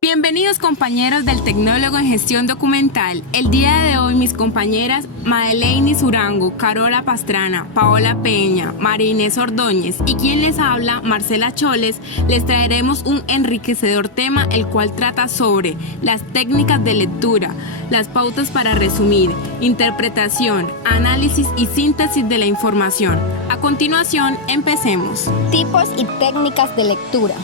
Bienvenidos compañeros del Tecnólogo en Gestión Documental. El día de hoy mis compañeras Madeleine Surango, Carola Pastrana, Paola Peña, María Inés Ordóñez y quien les habla, Marcela Choles, les traeremos un enriquecedor tema el cual trata sobre las técnicas de lectura, las pautas para resumir, interpretación, análisis y síntesis de la información. A continuación, empecemos. Tipos y técnicas de lectura.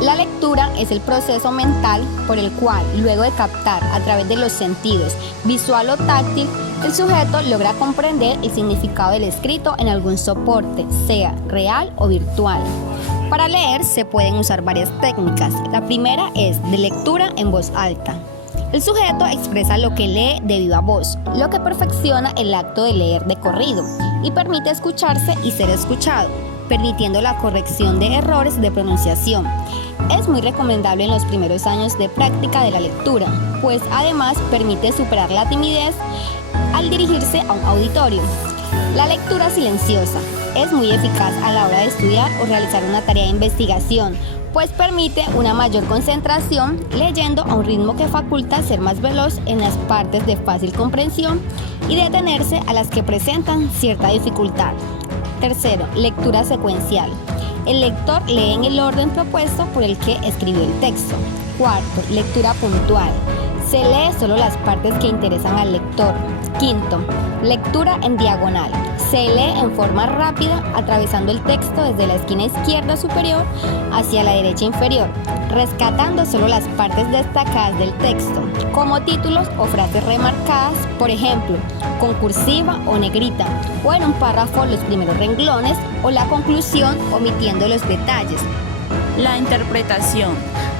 La lectura es el proceso mental por el cual, luego de captar a través de los sentidos visual o táctil, el sujeto logra comprender el significado del escrito en algún soporte, sea real o virtual. Para leer se pueden usar varias técnicas. La primera es de lectura en voz alta. El sujeto expresa lo que lee de viva voz, lo que perfecciona el acto de leer de corrido y permite escucharse y ser escuchado, permitiendo la corrección de errores de pronunciación. Es muy recomendable en los primeros años de práctica de la lectura, pues además permite superar la timidez al dirigirse a un auditorio. La lectura silenciosa es muy eficaz a la hora de estudiar o realizar una tarea de investigación, pues permite una mayor concentración leyendo a un ritmo que faculta ser más veloz en las partes de fácil comprensión y detenerse a las que presentan cierta dificultad. Tercero, lectura secuencial. El lector lee en el orden propuesto por el que escribió el texto. Cuarto, lectura puntual. Se lee solo las partes que interesan al lector. Quinto, lectura en diagonal. Se lee en forma rápida, atravesando el texto desde la esquina izquierda superior hacia la derecha inferior, rescatando solo las partes destacadas del texto, como títulos o frases remarcadas, por ejemplo, con cursiva o negrita, o en un párrafo los primeros renglones o la conclusión omitiendo los detalles. La interpretación.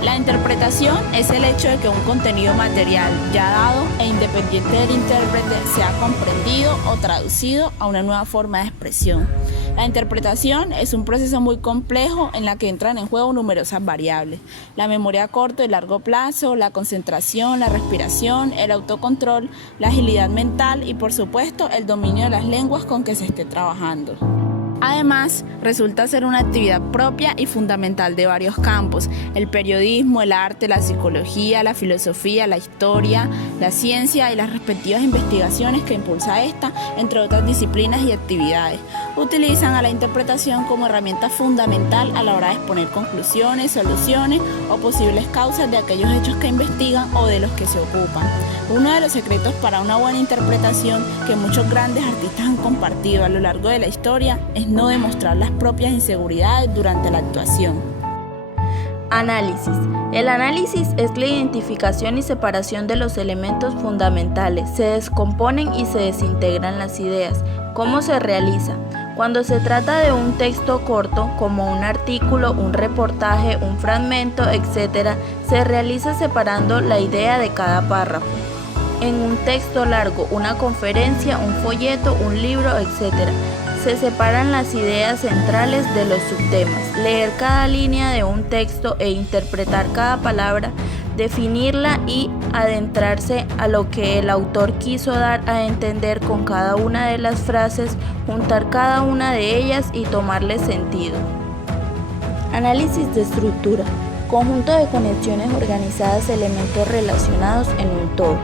La interpretación es el hecho de que un contenido material ya dado e independiente del intérprete sea comprendido o traducido a una nueva forma de expresión. La interpretación es un proceso muy complejo en la que entran en juego numerosas variables: la memoria a corto y largo plazo, la concentración, la respiración, el autocontrol, la agilidad mental y por supuesto el dominio de las lenguas con que se esté trabajando. Además, resulta ser una actividad propia y fundamental de varios campos: el periodismo, el arte, la psicología, la filosofía, la historia, la ciencia y las respectivas investigaciones que impulsa esta, entre otras disciplinas y actividades. Utilizan a la interpretación como herramienta fundamental a la hora de exponer conclusiones, soluciones o posibles causas de aquellos hechos que investigan o de los que se ocupan. Uno de los secretos para una buena interpretación que muchos grandes artistas han compartido a lo largo de la historia es no demostrar las propias inseguridades durante la actuación. Análisis. El análisis es la identificación y separación de los elementos fundamentales. Se descomponen y se desintegran las ideas. ¿Cómo se realiza? Cuando se trata de un texto corto, como un artículo, un reportaje, un fragmento, etc., se realiza separando la idea de cada párrafo. En un texto largo, una conferencia, un folleto, un libro, etc., se separan las ideas centrales de los subtemas. Leer cada línea de un texto e interpretar cada palabra, definirla y adentrarse a lo que el autor quiso dar a entender con cada una de las frases, juntar cada una de ellas y tomarle sentido. Análisis de estructura. Conjunto de conexiones organizadas, elementos relacionados en un todo.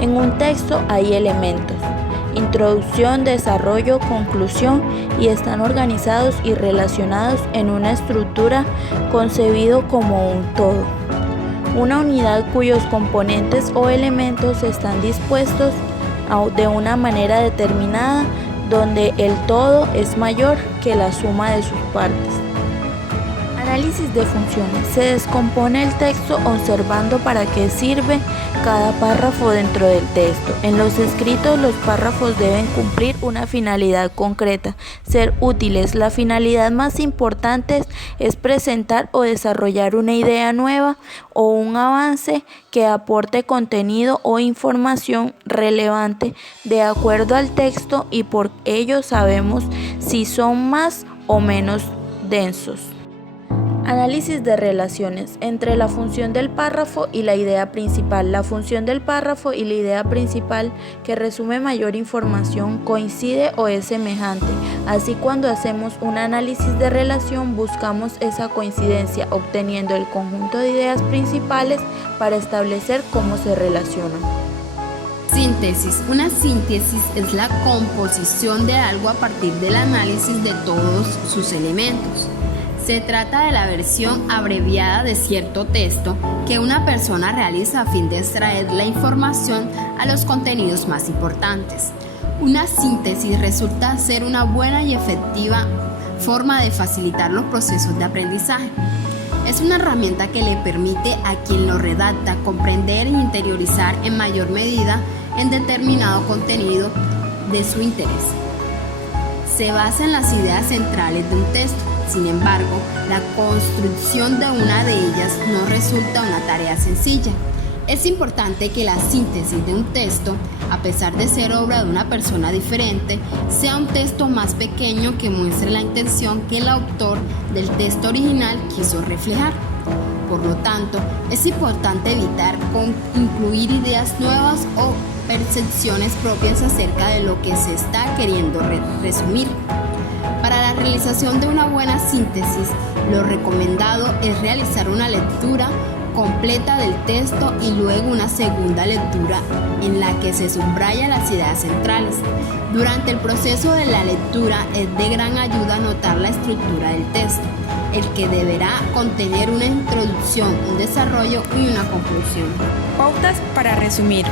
En un texto hay elementos: introducción, desarrollo, conclusión, y están organizados y relacionados en una estructura concebido como un todo, una unidad cuyos componentes o elementos están dispuestos de una manera determinada, donde el todo es mayor que la suma de sus partes. Análisis de funciones. Se descompone el texto observando para qué sirve cada párrafo dentro del texto. En los escritos, los párrafos deben cumplir una finalidad concreta, ser útiles. La finalidad más importante es presentar o desarrollar una idea nueva o un avance que aporte contenido o información relevante de acuerdo al texto, y por ello sabemos si son más o menos densos. Análisis de relaciones entre la función del párrafo y la idea principal. La función del párrafo y la idea principal, que resume mayor información, coincide o es semejante. Así, cuando hacemos un análisis de relación, buscamos esa coincidencia, obteniendo el conjunto de ideas principales para establecer cómo se relacionan. Síntesis. Una síntesis es la composición de algo a partir del análisis de todos sus elementos. Se trata de la versión abreviada de cierto texto que una persona realiza a fin de extraer la información a los contenidos más importantes. Una síntesis resulta ser una buena y efectiva forma de facilitar los procesos de aprendizaje. Es una herramienta que le permite a quien lo redacta comprender e interiorizar en mayor medida en determinado contenido de su interés. Se basa en las ideas centrales de un texto. Sin embargo, la construcción de una de ellas no resulta una tarea sencilla. Es importante que la síntesis de un texto, a pesar de ser obra de una persona diferente, sea un texto más pequeño que muestre la intención que el autor del texto original quiso reflejar. Por lo tanto, es importante evitar incluir ideas nuevas o percepciones propias acerca de lo que se está queriendo resumir. Para la realización de una buena síntesis, lo recomendado es realizar una lectura completa del texto y luego una segunda lectura en la que se subrayan las ideas centrales. Durante el proceso de la lectura es de gran ayuda notar la estructura del texto, el que deberá contener una introducción, un desarrollo y una conclusión. Pautas para resumir.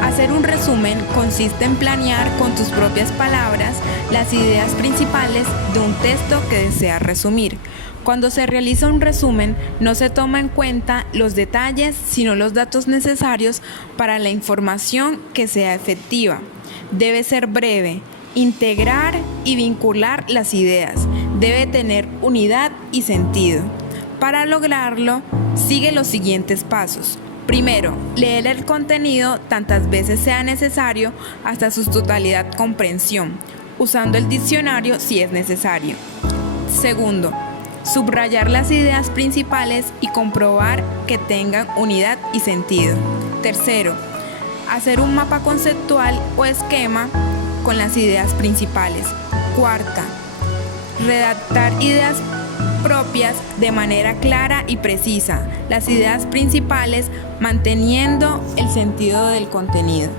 Hacer un resumen consiste en planear con tus propias palabras las ideas principales de un texto que deseas resumir. Cuando se realiza un resumen, no se toma en cuenta los detalles, sino los datos necesarios para la información que sea efectiva. Debe ser breve, integrar y vincular las ideas. Debe tener unidad y sentido. Para lograrlo, sigue los siguientes pasos. Primero, leer el contenido tantas veces sea necesario hasta su totalidad comprensión, usando el diccionario si es necesario. Segundo, subrayar las ideas principales y comprobar que tengan unidad y sentido. Tercero, hacer un mapa conceptual o esquema con las ideas principales. Cuarta, redactar ideas propias de manera clara y precisa, las ideas principales manteniendo el sentido del contenido.